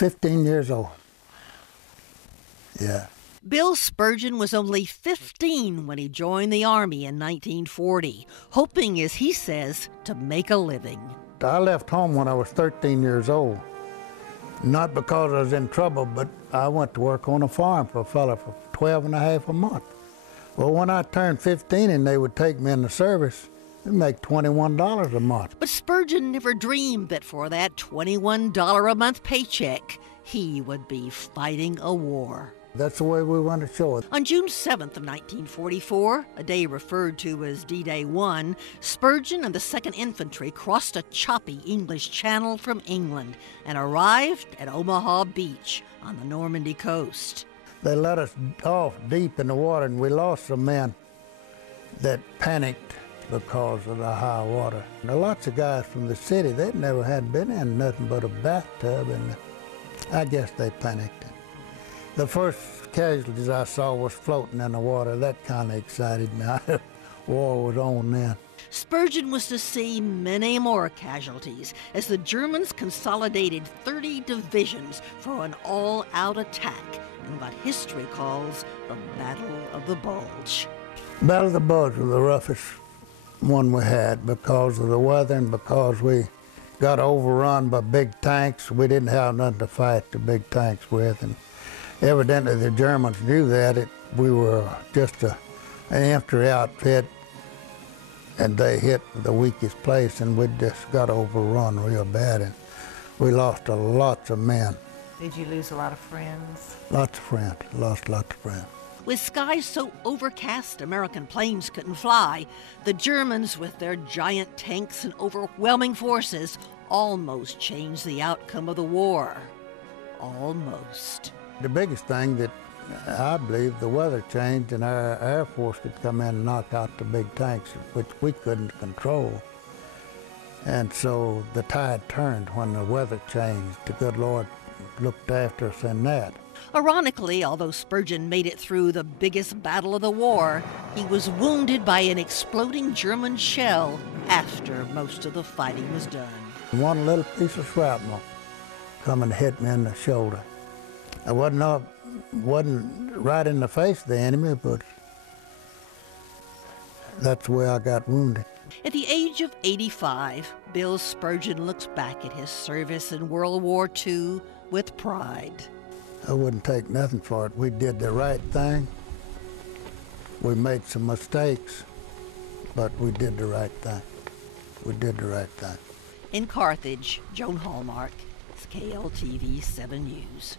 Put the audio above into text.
15 years old. Yeah. Bill Spurgeon was only 15 when he joined the Army in 1940, hoping, as he says, to make a living. I left home when I was 13 years old. Not because I was in trouble, but I went to work on a farm for a fella for 12 and a half a month. Well, when I turned 15 and they would take me in the service, they'd make $21 a month. But Spurgeon never dreamed that for that $21 a month paycheck, he would be fighting a war. That's the way we want to show it. On June 7th of 1944, a day referred to as D-Day 1, Spurgeon and the 2nd Infantry crossed a choppy English channel from England and arrived at Omaha Beach on the Normandy coast. They let us off deep in the water, and we lost some men that panicked because of the high water. Now, lots of guys from the city, they'd never had been in nothing but a bathtub, and I guess they panicked. The first casualties I saw was floating in the water. That kind of excited me. War was on then. Spurgeon was to see many more casualties as the Germans consolidated 30 divisions for an all-out attack in what history calls the Battle of the Bulge. Battle of the Bulge was the roughest one we had because of the weather and because we got overrun by big tanks. We didn't have nothing to fight the big tanks with. And evidently, the Germans knew that. We were just an infantry outfit, and they hit the weakest place, and we just got overrun real bad, and we lost lots of men. Did you lose a lot of friends? Lots of friends. Lost lots of friends. With skies so overcast American planes couldn't fly, the Germans, with their giant tanks and overwhelming forces, almost changed the outcome of the war. Almost. The biggest thing that I believe the weather changed and our Air Force could come in and knock out the big tanks, which we couldn't control. And so the tide turned when the weather changed. The good Lord looked after us in that. Ironically, although Spurgeon made it through the biggest battle of the war, he was wounded by an exploding German shell after most of the fighting was done. One little piece of shrapnel come and hit me in the shoulder. I wasn't right in the face of the enemy, but that's where I got wounded. At the age of 85, Bill Spurgeon looks back at his service in World War II with pride. I wouldn't take nothing for it. We did the right thing. We made some mistakes, but we did the right thing. We did the right thing. In Carthage, Joan Hallmark, KLTV 7 News.